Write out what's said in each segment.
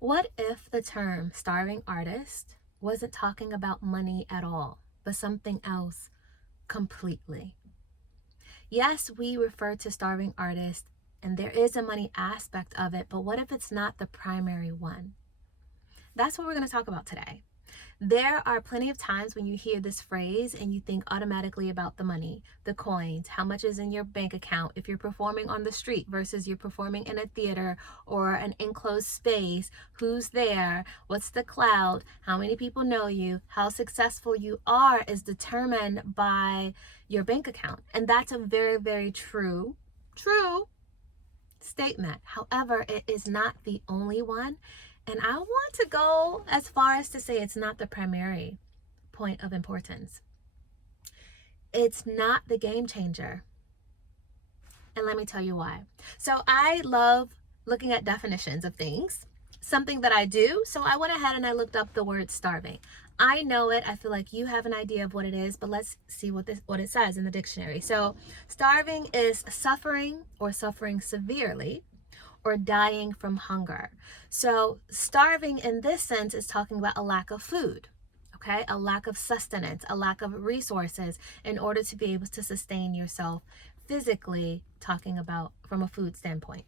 What if the term starving artist wasn't talking about money at all, but something else completely? Yes, we refer to starving artists, and there is a money aspect of it, but what if it's not the primary one? That's what we're going to talk about today. There are plenty of times when you hear this phrase and you think automatically about the money, the coins, how much is in your bank account, if you're performing on the street versus you're performing in a theater or an enclosed space, who's there, what's the cloud, how many people know you, how successful you are is determined by your bank account. And that's a very, very true statement. However, it is not the only one. And I want to go as far as to say it's not the primary point of importance. It's not the game changer. And let me tell you why. So I love looking at definitions of things, something that I do. So I went ahead and I looked up the word starving. I know it. I feel like you have an idea of what it is, but let's see what it says in the dictionary. So starving is suffering or suffering severely or dying from hunger. So starving in this sense is talking about a lack of food, okay? A lack of sustenance, a lack of resources in order to be able to sustain yourself physically, talking about from a food standpoint.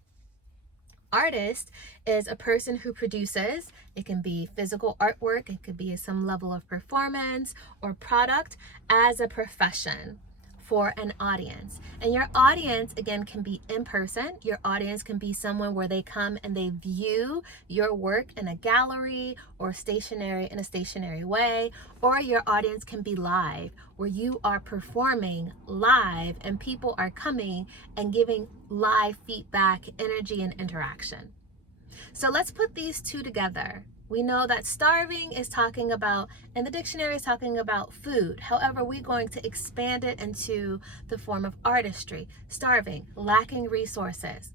Artist is a person who produces, it can be physical artwork, it could be some level of performance or product as a profession for an audience. And your audience, again, can be in person. Your audience can be someone where they come and they view your work in a gallery or stationary in a stationary way, or your audience can be live, where you are performing live and people are coming and giving live feedback, energy, and interaction. So let's put these two together. We know that starving is talking about, and the dictionary is talking about food. However, we're going to expand it into the form of artistry. Starving, lacking resources,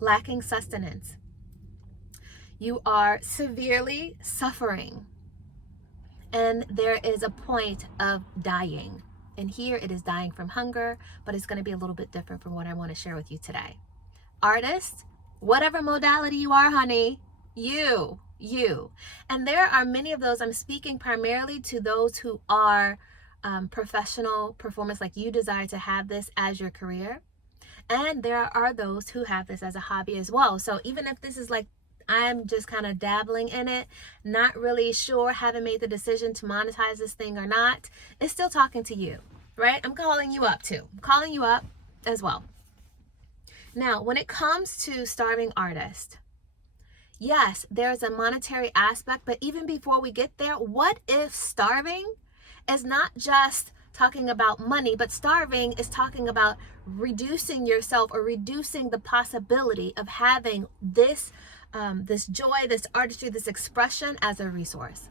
lacking sustenance. You are severely suffering, and there is a point of dying. And here it is dying from hunger, but it's going to be a little bit different from what I want to share with you today. Artist, whatever modality you are, honey, you. And there are many of those. I'm speaking primarily to those who are professional performers, like you desire to have this as your career. And there are those who have this as a hobby as well. So even if this is like, I'm just kind of dabbling in it, not really sure, haven't made the decision to monetize this thing or not, it's still talking to you, right? I'm calling you up too. I'm calling you up as well. Now, when it comes to starving artist, yes, there's a monetary aspect, but even before we get there, what if starving is not just talking about money, but starving is talking about reducing yourself or reducing the possibility of having this joy, this artistry, this expression as a resource.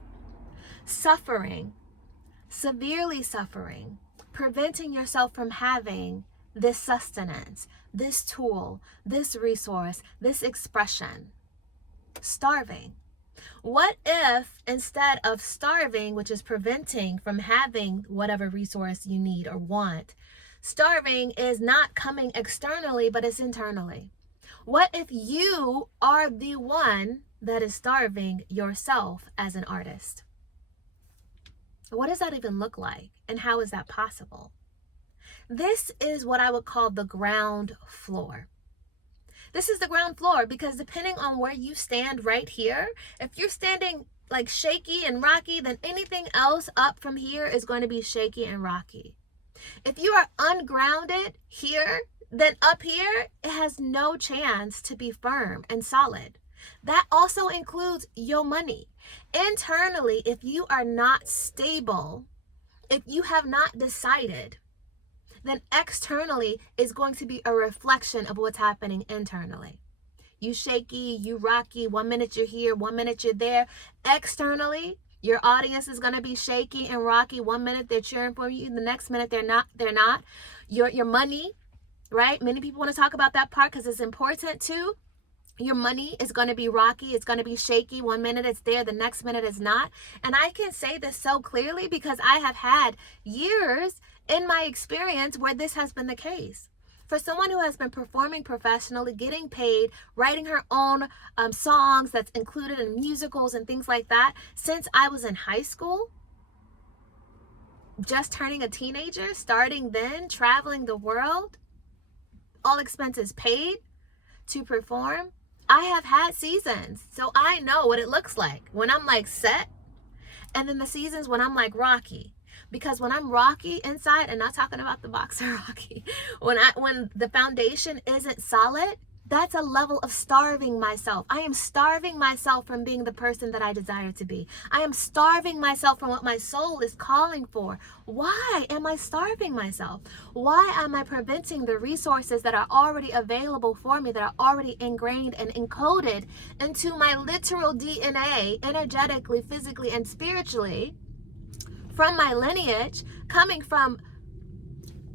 Suffering, severely suffering, preventing yourself from having this sustenance, this tool, this resource, this expression. Starving. What if instead of starving, which is preventing from having whatever resource you need or want, starving is not coming externally, but it's internally? What if you are the one that is starving yourself as an artist? What does that even look like? And how is that possible? This is what I would call the ground floor. This is the ground floor, because depending on where you stand right here, if you're standing like shaky and rocky, then anything else up from here is going to be shaky and rocky. If you are ungrounded here, then up here, it has no chance to be firm and solid. That also includes your money. Internally, if you are not stable, if you have not decided, then externally is going to be a reflection of what's happening internally. You shaky, you rocky, 1 minute you're here, 1 minute you're there. Externally, your audience is going to be shaky and rocky. 1 minute they're cheering for you, the next minute they're not. Your money, right? Many people want to talk about that part because it's important too. Your money is going to be rocky. It's going to be shaky. 1 minute it's there, the next minute it's not. And I can say this so clearly because I have had years in my experience where this has been the case. For someone who has been performing professionally, getting paid, writing her own songs that's included in musicals and things like that since I was in high school, just turning a teenager, starting then, traveling the world, all expenses paid to perform, I have had seasons. So I know what it looks like when I'm like set, and then the seasons when I'm like rocky. Because when I'm rocky inside, and not talking about the boxer Rocky, when the foundation isn't solid, that's a level of starving myself. I am starving myself from being the person that I desire to be. I am starving myself from what my soul is calling for. Why am I starving myself? Why am I preventing the resources that are already available for me, that are already ingrained and encoded into my literal DNA, energetically, physically, and spiritually, from my lineage, coming from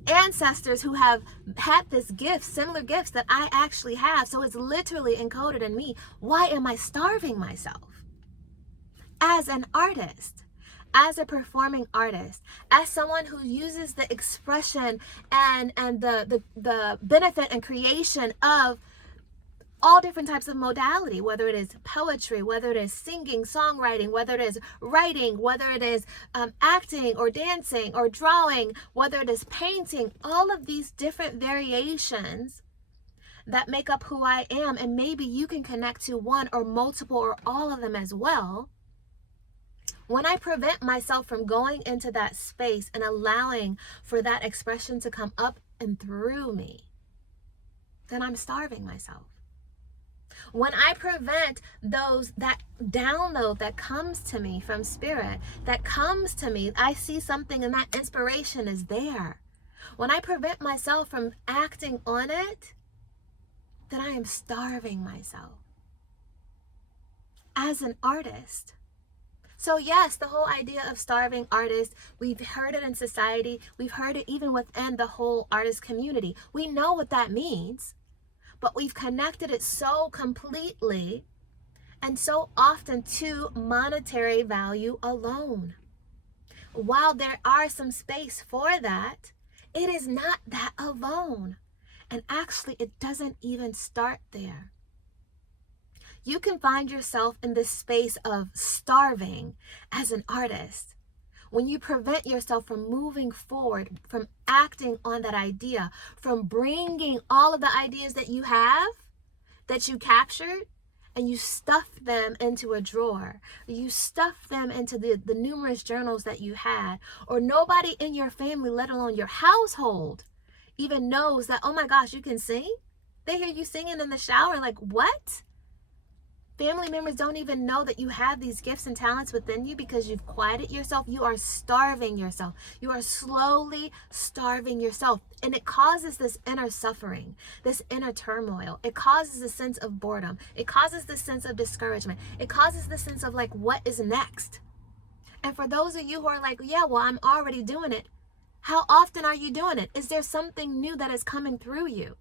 ancestors who have had this gift, similar gifts that I actually have? So it's literally encoded in me. Why am I starving myself? As an artist, as a performing artist, as someone who uses the expression and the benefit and creation of all different types of modality, whether it is poetry, whether it is singing, songwriting, whether it is writing, whether it is acting or dancing or drawing, whether it is painting, all of these different variations that make up who I am, and maybe you can connect to one or multiple or all of them as well. When I prevent myself from going into that space and allowing for that expression to come up and through me, then I'm starving myself. When I prevent that download that comes to me from spirit, that comes to me, I see something and that inspiration is there. When I prevent myself from acting on it, then I am starving myself as an artist. So yes, the whole idea of starving artists, we've heard it in society. We've heard it even within the whole artist community. We know what that means. But we've connected it so completely and so often to monetary value alone. While there are some space for that, it is not that alone. And actually, it doesn't even start there. You can find yourself in this space of starving as an artist when you prevent yourself from moving forward, from acting on that idea, from bringing all of the ideas that you have, that you captured, and you stuff them into a drawer. You stuff them into the numerous journals that you had, or nobody in your family, let alone your household, even knows that, oh my gosh, you can sing? They hear you singing in the shower, like, what? Family members don't even know that you have these gifts and talents within you because you've quieted yourself. You are starving yourself. You are slowly starving yourself. And it causes this inner suffering, this inner turmoil. It causes a sense of boredom. It causes this sense of discouragement. It causes this sense of like, what is next? And for those of you who are like, yeah, well, I'm already doing it. How often are you doing it? Is there something new that is coming through you?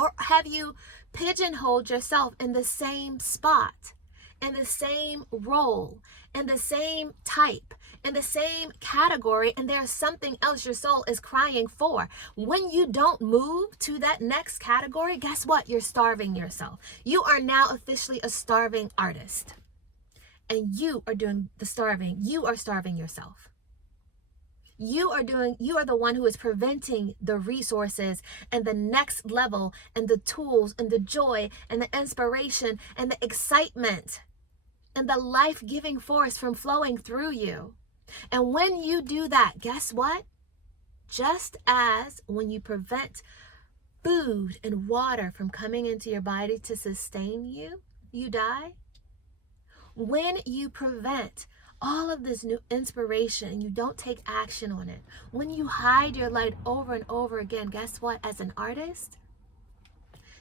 Or have you pigeonholed yourself in the same spot, in the same role, in the same type, in the same category, and there's something else your soul is crying for? When you don't move to that next category, guess what? You're starving yourself. You are now officially a starving artist. And you are doing the starving. You are starving yourself. You are the one who is preventing the resources and the next level and the tools and the joy and the inspiration and the excitement and the life-giving force from flowing through you. And when you do that, guess what? Just as when you prevent food and water from coming into your body to sustain you, you die. When you prevent all of this new inspiration and you don't take action on it, when you hide your light over and over again, guess what? As an artist,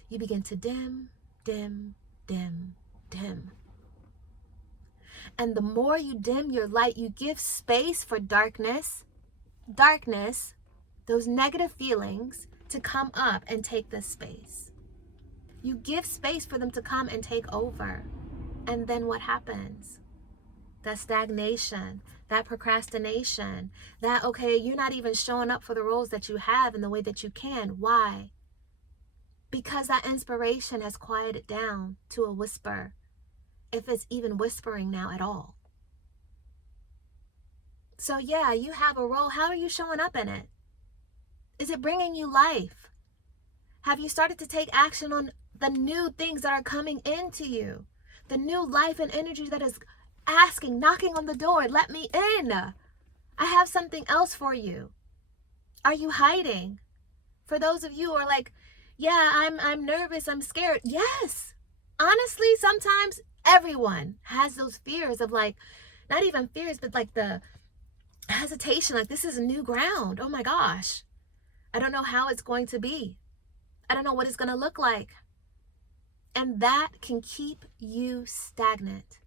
you begin to dim, dim, dim, dim. And the more you dim your light, you give space for darkness, those negative feelings to come up and take this space. You give space for them to come and take over. And then what happens? that stagnation, that procrastination, that, okay, you're not even showing up for the roles that you have in the way that you can. Why? Because that inspiration has quieted down to a whisper, if it's even whispering now at all. So yeah, you have a role. How are you showing up in it? Is it bringing you life? Have you started to take action on the new things that are coming into you? The new life and energy that is asking, knocking on the door, let me in. I have something else for you. Are you hiding? For those of you who are like, yeah, I'm nervous, I'm scared. Yes. Honestly, sometimes everyone has those fears of like, not even fears, but like the hesitation, like this is new ground. Oh my gosh. I don't know how it's going to be. I don't know what it's going to look like. And that can keep you stagnant.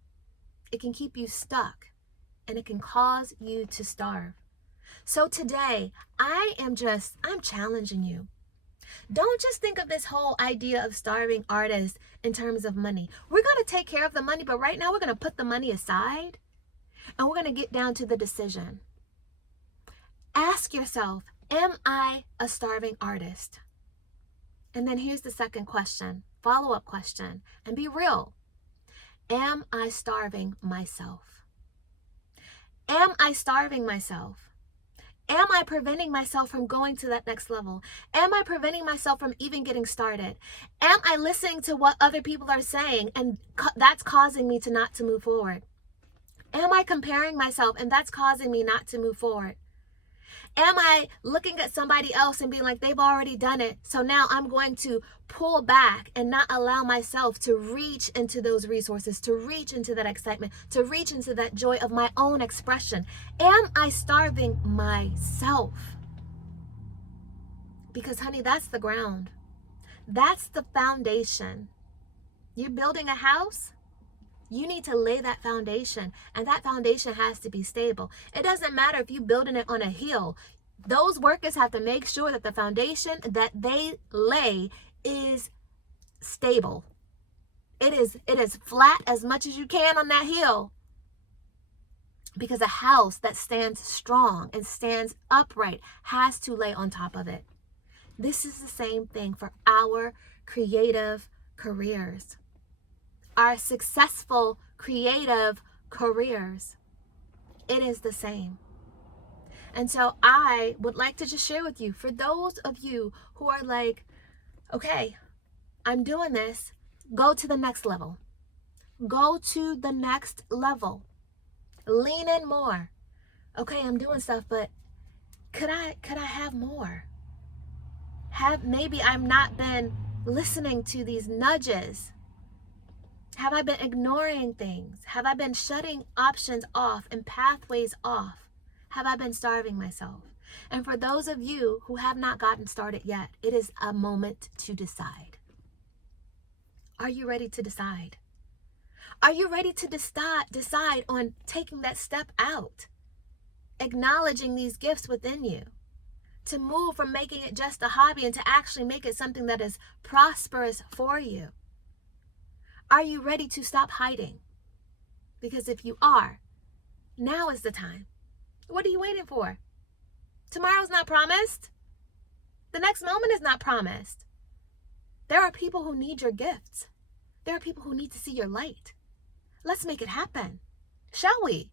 It can keep you stuck, and it can cause you to starve. So today, I'm challenging you. Don't just think of this whole idea of starving artists in terms of money. We're going to take care of the money, but right now we're going to put the money aside, and we're going to get down to the decision. Ask yourself, am I a starving artist? And then here's the second question, follow-up question, and be real. Am I starving myself? Am I starving myself? Am I preventing myself from going to that next level? Am I preventing myself from even getting started? Am I listening to what other people are saying and that's causing me not to move forward? Am I comparing myself and that's causing me not to move forward? Am I looking at somebody else and being like, they've already done it, so now I'm going to pull back and not allow myself to reach into those resources, to reach into that excitement, to reach into that joy of my own expression? Am I starving myself? Because, honey, that's the ground. That's the foundation. You're building a house. You need to lay that foundation, and that foundation has to be stable. It doesn't matter if you're building it on a hill. Those workers have to make sure that the foundation that they lay is stable. It is flat as much as you can on that hill. Because a house that stands strong and stands upright has to lay on top of it. This is the same thing for our creative careers. Our successful creative careers. It is the same. And so I would like to just share with you, for those of you who are like, okay, I'm doing this, go to the next level. Go to the next level. Lean in more. Okay, I'm doing stuff, but could I have more? Maybe I've not been listening to these nudges. Have I been ignoring things? Have I been shutting options off and pathways off? Have I been starving myself? And for those of you who have not gotten started yet, it is a moment to decide. Are you ready to decide? Are you ready to decide on taking that step out? Acknowledging these gifts within you. To move from making it just a hobby and to actually make it something that is prosperous for you. Are you ready to stop hiding? Because if you are, now is the time. What are you waiting for? Tomorrow's not promised. The next moment is not promised. There are people who need your gifts. There are people who need to see your light. Let's make it happen, shall we?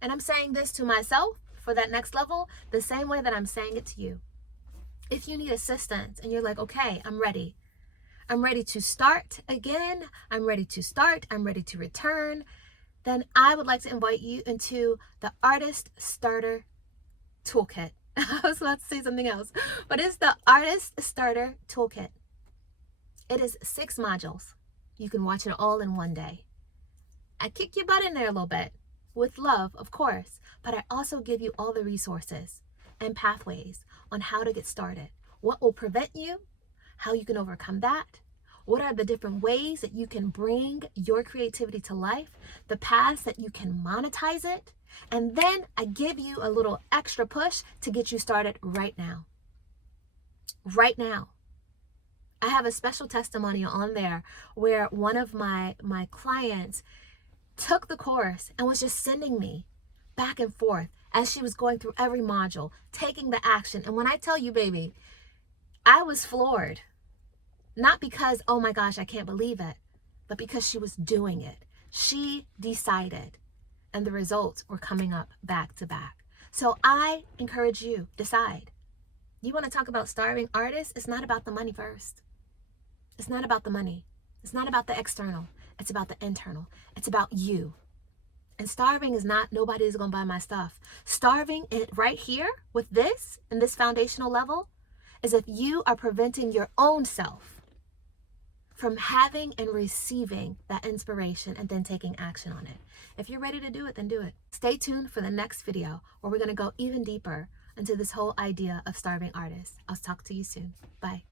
And I'm saying this to myself for that next level the same way that I'm saying it to you. If you need assistance and you're like, okay, I'm ready. I'm ready to start again. I'm ready to start. I'm ready to return. Then I would like to invite you into the Artist Starter Toolkit. I was about to say something else, but it's the Artist Starter Toolkit. It is 6 modules. You can watch it all in one day. I kick your butt in there a little bit, with love, of course, but I also give you all the resources and pathways on how to get started. What will prevent you, how you can overcome that, what are the different ways that you can bring your creativity to life, the paths that you can monetize it, and then I give you a little extra push to get you started right now. Right now. I have a special testimonial on there where one of my clients took the course and was just sending me back and forth as she was going through every module, taking the action. And when I tell you, baby, I was floored. Not because, oh my gosh, I can't believe it, but because she was doing it. She decided, and the results were coming up back to back. So I encourage you, decide. You want to talk about starving artists? It's not about the money first. It's not about the money. It's not about the external. It's about the internal. It's about you. And starving is not nobody's going to buy my stuff. Starving it right here with this and this foundational level is if you are preventing your own self from having and receiving that inspiration and then taking action on it. If you're ready to do it, then do it. Stay tuned for the next video where we're going to go even deeper into this whole idea of starving artists. I'll talk to you soon. Bye.